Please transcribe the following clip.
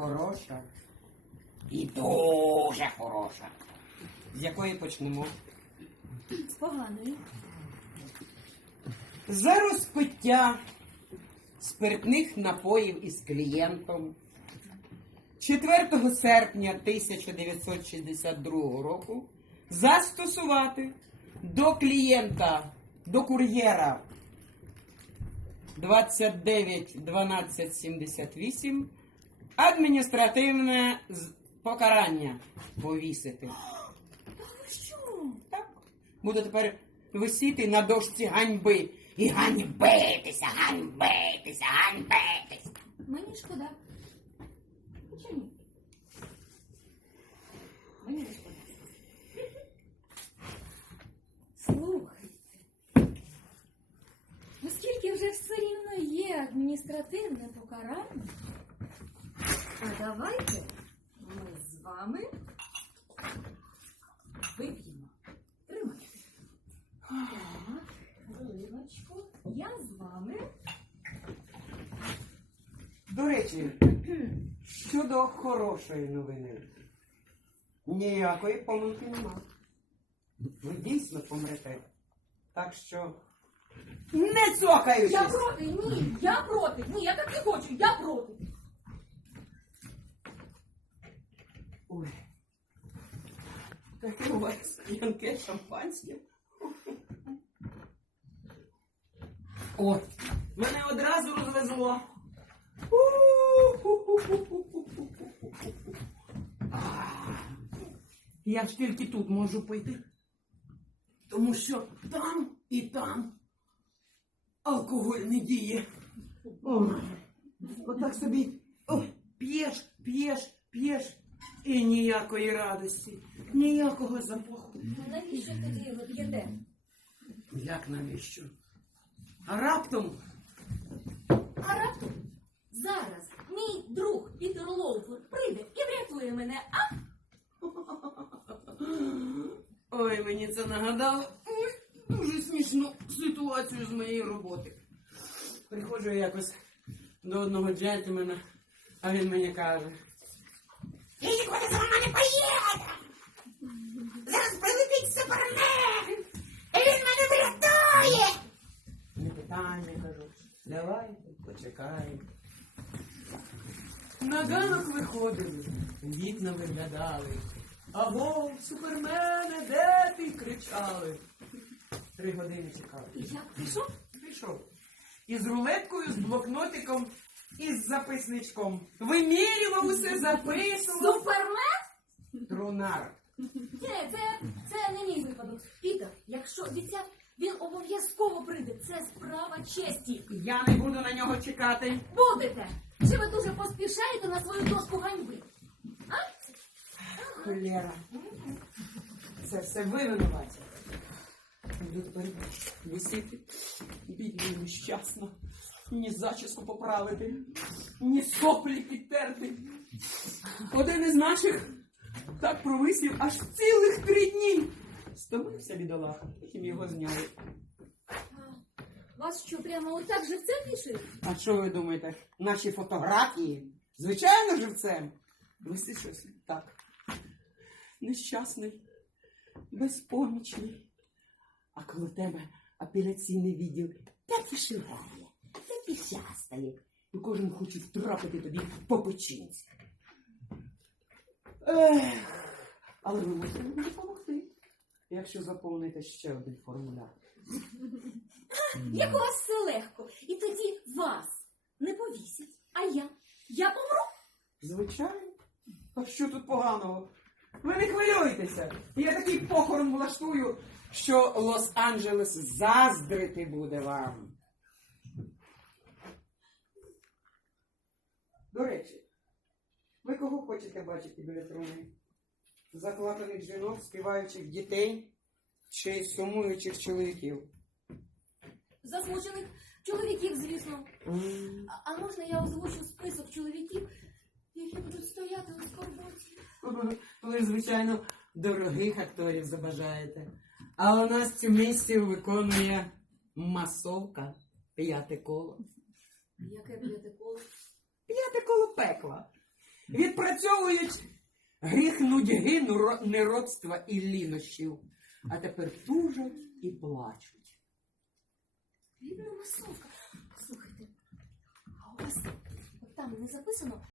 хороша і дуже хороша. З якої почнемо? З поганої. За розпиття спиртних напоїв із клієнтом 4 серпня 1962 року застосувати до клієнта, до кур'єра 29 12 78 адміністративне покарання повісити. Що? Так. Буду тепер висіти на дошці ганьби і ганьбитися, ганьбитися, ганьбитися. Мені шкода. Чи ні? Мені не шкода. Слухайте. Оскільки вже все рівно є адміністративне покарання, то давайте ми з вами вип'ємо. Тримайте. Так, хвилиночку. Я з вами. До речі, щодо хорошої новини. Ніякої помилки нема. Ви дійсно помрете. Так що не цокаючись. Я проти, ні, я проти, ні, я так не хочу, я проти. Вас п'янке шампанське. О, мене одразу розвезло. Я ж тільки тут можу пити. Тому що там і там алкоголь не діє. Отак собі п'єш, п'єш, п'єш. І ніякої радості, ніякого запаху. Ну навіщо тоді ви п'єте? Як навіщо? А раптом А раптом зараз мій друг Пітер Лоуфлер прийде і врятує мене, а? Ой, мені це нагадало дуже смішну ситуацію з моєї роботи. Приходжу я якось до одного джентльмена, а він мені каже. Ти нікуди за мною не поїде! Зараз прилетить супермен! І він мене врятує! Не питання, кажу. Давайте, почекаємо. На ганок виходили, вікна виглядали. Аго, супермене, де ти? кричали. Три години чекали. Як прийшов? Прийшов. Із рулеткою, з блокнотиком і з записничком. Вимірював усе, записував. Супермен? Трунар. Це, це, це не мій випадок. Пітер, якщо обіцяв, він обов'язково прийде. Це справа честі. Я не буду на нього чекати. Будете! Чи ви дуже поспішаєте на свою дошку ганьби? А? Холєра. Це все ви винуваті. Бідна і нещасна. Ні зачіску поправити, ні соплі підтерти. Один із наших так провисів аж цілих три дні. Стомився бідолаха, потім його зняли. Вас що, прямо отак живцем вішають? А що ви думаєте? Наші фотографії? Звичайно, живцем. Висти щось так. Нещасний, безпомічний. А коли тебе апеляційний відділ так і ширає, так і щастає. І кожен хоче втрапити тобі по печінці. Ех, але ви можете мені допомогти, якщо заповните ще один формуляр. Як у вас все легко. І тоді вас не повісять. А я? Я помру. Звичайно. А що тут поганого? Ви не хвилюйтеся. Я такий похорон влаштую, що Лос-Анджелес заздрити буде вам. До речі, кого хочете бачити біля труни? Заплаканих жінок, співаючих дітей чи сумуючих чоловіків? Засмучених чоловіків, звісно. А, а можна я озвучу список чоловіків, які будуть стояти у скорботі? Ви, звичайно, дорогих акторів забажаєте. А у нас цю місію виконує масовка п'яте коло. Яке п'яте коло? П'яте коло пекла. Відпрацьовують гріх нудьги, неродства і лінощів, а тепер тужать і плачуть. Послухайте, а у вас там не записано